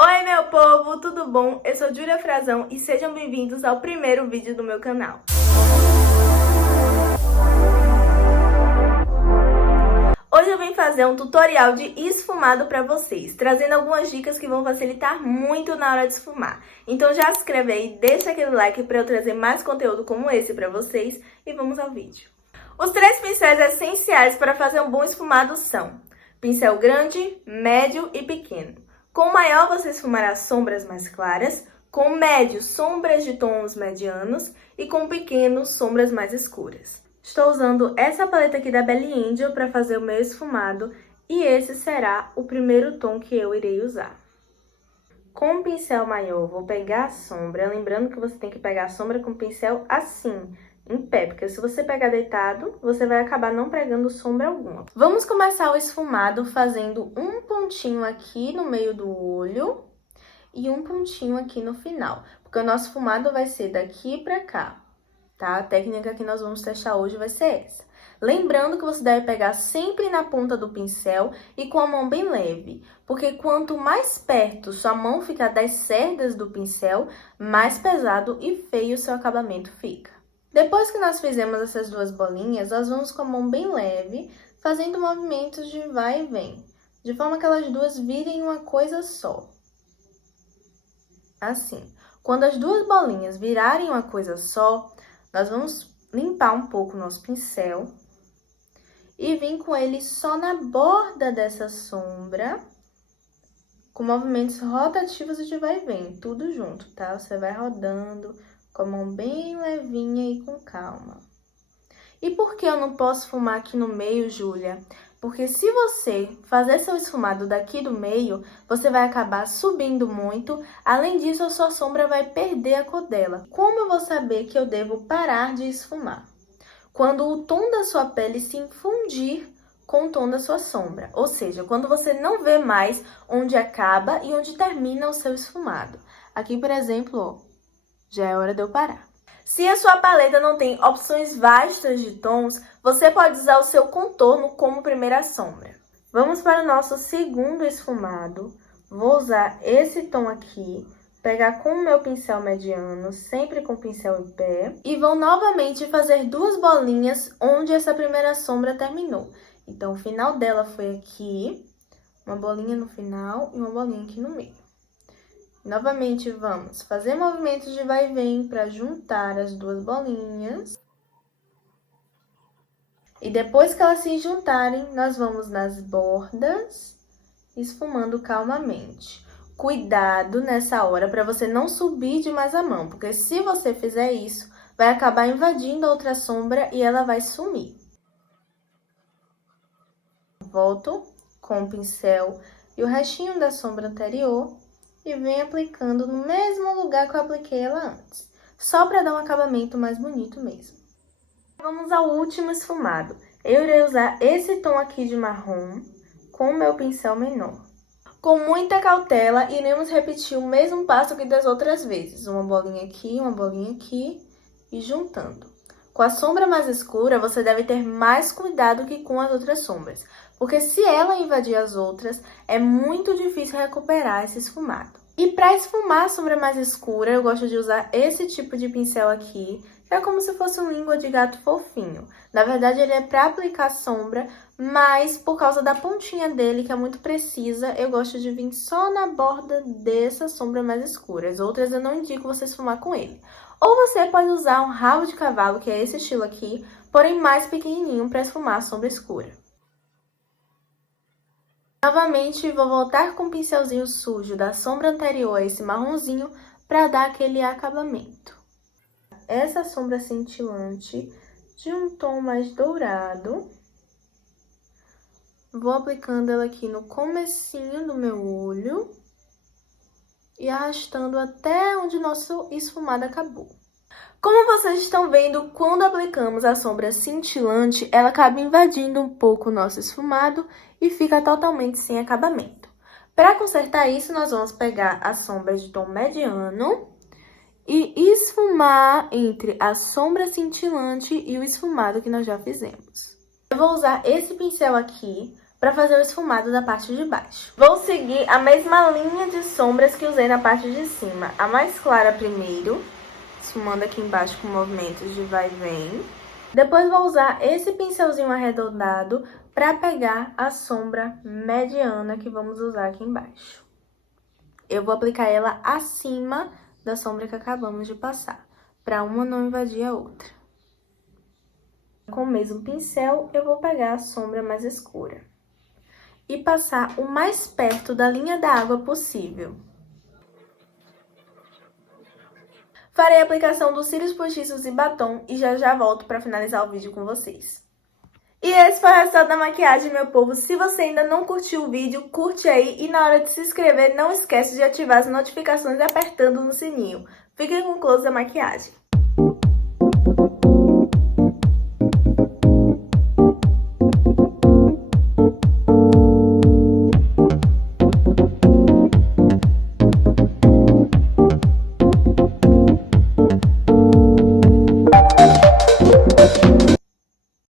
Oi, meu povo, tudo bom? Eu sou Júlia Frazão e sejam bem-vindos ao primeiro vídeo do meu canal. Hoje eu vim fazer um tutorial de esfumado para vocês, trazendo algumas dicas que vão facilitar muito na hora de esfumar. Então já se inscreve aí, deixa aquele like para eu trazer mais conteúdo como esse para vocês e vamos ao vídeo. Os 3 pincéis essenciais para fazer um bom esfumado são pincel grande, médio e pequeno. Com o maior você esfumará sombras mais claras, com o médio sombras de tons medianos e com o pequeno sombras mais escuras. Estou usando essa paleta aqui da Belly Angel para fazer o meu esfumado e esse será o primeiro tom que eu irei usar. Com o pincel maior vou pegar a sombra, lembrando que você tem que pegar a sombra com o pincel assim, em pé, porque se você pegar deitado, você vai acabar não pegando sombra alguma. Vamos começar o esfumado fazendo um pontinho aqui no meio do olho e um pontinho aqui no final, porque o nosso esfumado vai ser daqui pra cá, tá? A técnica que nós vamos testar hoje vai ser essa. Lembrando que você deve pegar sempre na ponta do pincel e com a mão bem leve, porque quanto mais perto sua mão ficar das cerdas do pincel, mais pesado e feio o seu acabamento fica. Depois que nós fizemos essas duas bolinhas, nós vamos com a mão bem leve, fazendo movimentos de vai e vem, de forma que elas duas virem uma coisa só. Assim. Quando as duas bolinhas virarem uma coisa só, nós vamos limpar um pouco o nosso pincel e vir com ele só na borda dessa sombra, com movimentos rotativos e de vai e vem, tudo junto, tá? Você vai rodando com a mão bem levinha e com calma. E por que eu não posso esfumar aqui no meio, Júlia? Porque se você fazer seu esfumado daqui do meio, você vai acabar subindo muito. Além disso, a sua sombra vai perder a cor dela. Como eu vou saber que eu devo parar de esfumar? Quando o tom da sua pele se infundir com o tom da sua sombra. Ou seja, quando você não vê mais onde acaba e onde termina o seu esfumado. Aqui, por exemplo, ó, já é hora de eu parar. Se a sua paleta não tem opções vastas de tons, você pode usar o seu contorno como primeira sombra. Vamos para o nosso segundo esfumado. Vou usar esse tom aqui, pegar com o meu pincel mediano, sempre com o pincel em pé, e vou novamente fazer duas bolinhas onde essa primeira sombra terminou. Então, o final dela foi aqui, uma bolinha no final e uma bolinha aqui no meio. Novamente, vamos fazer movimentos de vai e vem para juntar as duas bolinhas. E depois que elas se juntarem, nós vamos nas bordas, esfumando calmamente. Cuidado nessa hora para você não subir demais a mão, porque se você fizer isso, vai acabar invadindo a outra sombra e ela vai sumir. Volto com o pincel e o restinho da sombra anterior. E vem aplicando no mesmo lugar que eu apliquei ela antes. Só para dar um acabamento mais bonito mesmo. Vamos ao último esfumado. Eu irei usar esse tom aqui de marrom com o meu pincel menor. Com muita cautela, iremos repetir o mesmo passo que das outras vezes. Uma bolinha aqui e juntando. Com a sombra mais escura, você deve ter mais cuidado que com as outras sombras. Porque se ela invadir as outras, é muito difícil recuperar esse esfumado. E para esfumar a sombra mais escura, eu gosto de usar esse tipo de pincel aqui, que é como se fosse um língua de gato fofinho. Na verdade, ele é para aplicar sombra, mas por causa da pontinha dele, que é muito precisa, eu gosto de vir só na borda dessa sombra mais escura. As outras eu não indico você esfumar com ele. Ou você pode usar um rabo de cavalo, que é esse estilo aqui, porém mais pequenininho para esfumar a sombra escura. Novamente, vou voltar com o pincelzinho sujo da sombra anterior a esse marronzinho para dar aquele acabamento. Essa sombra cintilante de um tom mais dourado. Vou aplicando ela aqui no comecinho do meu olho e arrastando até onde nosso esfumado acabou. Como vocês estão vendo, quando aplicamos a sombra cintilante, ela acaba invadindo um pouco o nosso esfumado e fica totalmente sem acabamento. Para consertar isso, nós vamos pegar a sombra de tom mediano e esfumar entre a sombra cintilante e o esfumado que nós já fizemos. Eu vou usar esse pincel aqui para fazer o esfumado da parte de baixo. Vou seguir a mesma linha de sombras que usei na parte de cima. A mais clara primeiro, esfumando aqui embaixo com movimentos de vai e vem. Depois vou usar esse pincelzinho arredondado para pegar a sombra mediana que vamos usar aqui embaixo. Eu vou aplicar ela acima da sombra que acabamos de passar, para uma não invadir a outra. Com o mesmo pincel, eu vou pegar a sombra mais escura e passar o mais perto da linha da água possível. Farei a aplicação dos cílios postiços e batom e já volto para finalizar o vídeo com vocês. E esse foi o resultado da maquiagem, meu povo. Se você ainda não curtiu o vídeo, curte aí e na hora de se inscrever, não esquece de ativar as notificações apertando no sininho. Fiquem com o close da maquiagem.